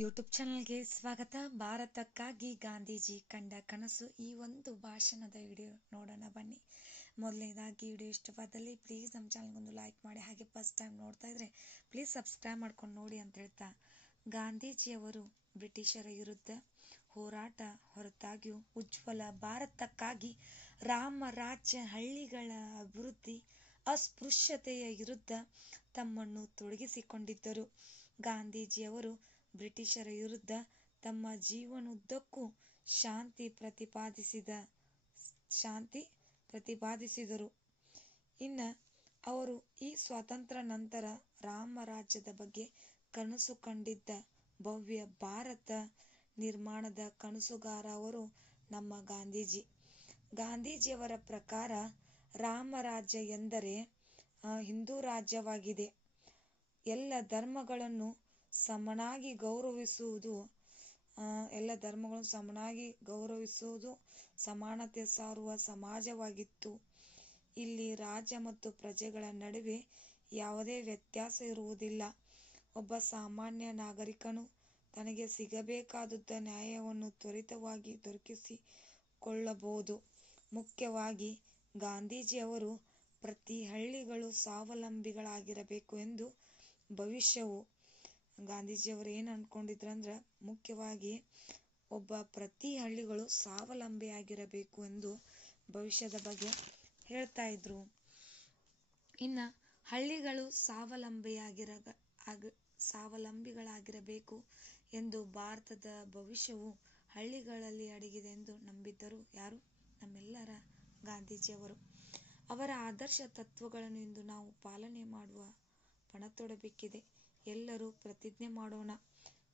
YouTube ಚಾನಲ್ಗೆ ಸ್ವಾಗತ. ಭಾರತಕ್ಕಾಗಿ ಗಾಂಧೀಜಿ ಕಂಡ ಕನಸು, ಈ ಒಂದು ಭಾಷಣದ ವಿಡಿಯೋ ನೋಡೋಣ ಬನ್ನಿ. ಮೊದಲನೇದಾಗಿ ವಿಡಿಯೋ ಇಷ್ಟವಾದಲ್ಲಿ ಪ್ಲೀಸ್ ನಮ್ಮ ಚಾನಲ್ಗೊಂದು ಲೈಕ್ ಮಾಡಿ, ಹಾಗೆ ಫಸ್ಟ್ ಟೈಮ್ ನೋಡ್ತಾ ಇದ್ರೆ ಪ್ಲೀಸ್ ಸಬ್ಸ್ಕ್ರೈಬ್ ಮಾಡ್ಕೊಂಡು ನೋಡಿ ಅಂತ ಹೇಳ್ತಾ, ಗಾಂಧೀಜಿಯವರು ಬ್ರಿಟಿಷರ ವಿರುದ್ಧ ಹೋರಾಟ ಹೊರತಾಗಿಯೂ ಉಜ್ವಲ ಭಾರತಕ್ಕಾಗಿ, ರಾಮರಾಜ್ಯ, ಹಳ್ಳಿಗಳ ಅಭಿವೃದ್ಧಿ, ಅಸ್ಪೃಶ್ಯತೆಯ ವಿರುದ್ಧ ತಮ್ಮನ್ನು ತೊಡಗಿಸಿಕೊಂಡಿದ್ದರು. ಗಾಂಧೀಜಿಯವರು ಬ್ರಿಟಿಷರ ವಿರುದ್ಧ ತಮ್ಮ ಜೀವನದುದ್ದಕ್ಕೂ ಶಾಂತಿ ಪ್ರತಿಪಾದಿಸಿದರು. ಇನ್ನು ಅವರು ಈ ಸ್ವಾತಂತ್ರ್ಯ ನಂತರ ರಾಮರಾಜ್ಯದ ಬಗ್ಗೆ ಕನಸು ಕಂಡಿದ್ದ ಭವ್ಯ ಭಾರತ ನಿರ್ಮಾಣದ ಕನಸುಗಾರ ಅವರು ನಮ್ಮ ಗಾಂಧೀಜಿ. ಗಾಂಧೀಜಿಯವರ ಪ್ರಕಾರ ರಾಮರಾಜ್ಯ ಎಂದರೆ ಹಿಂದೂ ರಾಜ್ಯವಾಗಿದೆ. ಎಲ್ಲ ಧರ್ಮಗಳನ್ನು ಸಮನಾಗಿ ಗೌರವಿಸುವುದು, ಸಮಾನತೆ ಸಾರುವ ಸಮಾಜವಾಗಿತ್ತು. ಇಲ್ಲಿ ರಾಜ ಮತ್ತು ಪ್ರಜೆಗಳ ನಡುವೆ ಯಾವುದೇ ವ್ಯತ್ಯಾಸ ಇರುವುದಿಲ್ಲ. ಒಬ್ಬ ಸಾಮಾನ್ಯ ನಾಗರಿಕನು ತನಗೆ ಸಿಗಬೇಕಾದ ನ್ಯಾಯವನ್ನು ತ್ವರಿತವಾಗಿ ದೊರಕಿಸಿಕೊಳ್ಳಬಹುದು. ಮುಖ್ಯವಾಗಿ ಗಾಂಧೀಜಿಯವರು ಪ್ರತಿ ಹಳ್ಳಿಗಳು ಸ್ವಾವಲಂಬಿಗಳಾಗಿರಬೇಕು ಎಂದು ಭವಿಷ್ಯವು. ಗಾಂಧೀಜಿಯವರು ಏನು ಅಂದ್ಕೊಂಡಿದ್ರಂದ್ರೆ, ಮುಖ್ಯವಾಗಿ ಪ್ರತಿ ಹಳ್ಳಿಗಳು ಸ್ವಾವಲಂಬಿಯಾಗಿರಬೇಕು ಎಂದು ಭವಿಷ್ಯದ ಬಗ್ಗೆ ಹೇಳ್ತಾ ಇದ್ರು. ಇನ್ನು ಹಳ್ಳಿಗಳು ಸ್ವಾವಲಂಬಿಗಳಾಗಿರಬೇಕು ಎಂದು ಭಾರತದ ಭವಿಷ್ಯವು ಹಳ್ಳಿಗಳಲ್ಲಿ ಅಡಗಿದೆ ಎಂದು ನಂಬಿದ್ದರು. ಯಾರು? ನಮ್ಮೆಲ್ಲರ ಗಾಂಧೀಜಿಯವರು. ಅವರ ಆದರ್ಶ ತತ್ವಗಳನ್ನು ಇಂದು ನಾವು ಪಾಲನೆ ಮಾಡುವ ಪಣತೊಡಬೇಕಿದೆ. ಎಲ್ಲರೂ ಪ್ರತಿಜ್ಞೆ ಮಾಡೋಣ,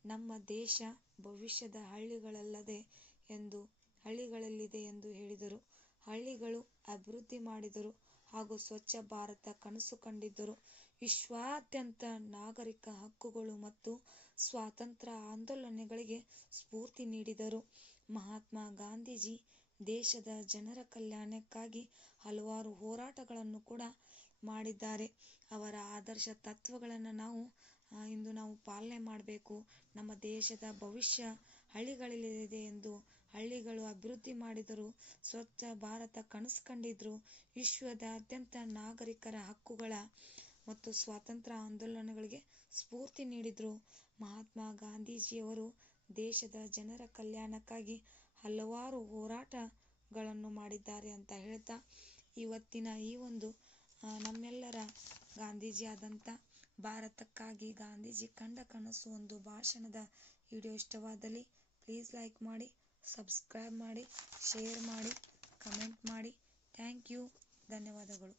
ನಮ್ಮ ದೇಶ ಭವಿಷ್ಯದ ಹಳ್ಳಿಗಳಲ್ಲಿದೆ ಎಂದು ಹೇಳಿದರು. ಹಳ್ಳಿಗಳು ಅಭಿವೃದ್ಧಿ ಮಾಡಿದರು ಹಾಗೂ ಸ್ವಚ್ಛ ಭಾರತ ಕನಸು ಕಂಡಿದ್ದರು. ವಿಶ್ವಾದ್ಯಂತ ನಾಗರಿಕ ಹಕ್ಕುಗಳು ಮತ್ತು ಸ್ವಾತಂತ್ರ್ಯ ಆಂದೋಲನಗಳಿಗೆ ಸ್ಫೂರ್ತಿ ನೀಡಿದರು. ಮಹಾತ್ಮ ಗಾಂಧೀಜಿ ದೇಶದ ಜನರ ಕಲ್ಯಾಣಕ್ಕಾಗಿ ಹಲವಾರು ಹೋರಾಟಗಳನ್ನು ಕೂಡ ಮಾಡಿದ್ದಾರೆ. ಅವರ ಆದರ್ಶ ತತ್ವಗಳನ್ನು ಇಂದು ನಾವು ಪಾಲನೆ ಮಾಡಬೇಕು. ನಮ್ಮ ದೇಶದ ಭವಿಷ್ಯ ಹಳ್ಳಿಗಳಲ್ಲಿದೆ ಎಂದು ಹಳ್ಳಿಗಳು ಅಭಿವೃದ್ಧಿ ಮಾಡಿದರು, ಸ್ವಚ್ಛ ಭಾರತ ಕನಸು ಕಂಡಿದ್ರು, ವಿಶ್ವದಾದ್ಯಂತ ನಾಗರಿಕರ ಹಕ್ಕುಗಳ ಮತ್ತು ಸ್ವಾತಂತ್ರ್ಯ ಆಂದೋಲನಗಳಿಗೆ ಸ್ಫೂರ್ತಿ ನೀಡಿದ್ರು. ಮಹಾತ್ಮ ಗಾಂಧೀಜಿಯವರು ದೇಶದ ಜನರ ಕಲ್ಯಾಣಕ್ಕಾಗಿ ಹಲವಾರು ಹೋರಾಟಗಳನ್ನು ಮಾಡಿದ್ದಾರೆ ಅಂತ ಹೇಳ್ತಾ, ಇವತ್ತಿನ ಈ ಒಂದು ನಮ್ಮೆಲ್ಲರ ಗಾಂಧೀಜಿ ಆದಂಥ ಭಾರತಕ್ಕಾಗಿ ಗಾಂಧೀಜಿ ಕಂಡ ಕನಸು ಒಂದು ಭಾಷಣದ ವಿಡಿಯೋ ಇಷ್ಟವಾದಲ್ಲಿ ಪ್ಲೀಸ್ ಲೈಕ್ ಮಾಡಿ, ಸಬ್ಸ್ಕ್ರೈಬ್ ಮಾಡಿ, ಶೇರ್ ಮಾಡಿ, ಕಮೆಂಟ್ ಮಾಡಿ. Thank you. ಧನ್ಯವಾದಗಳು.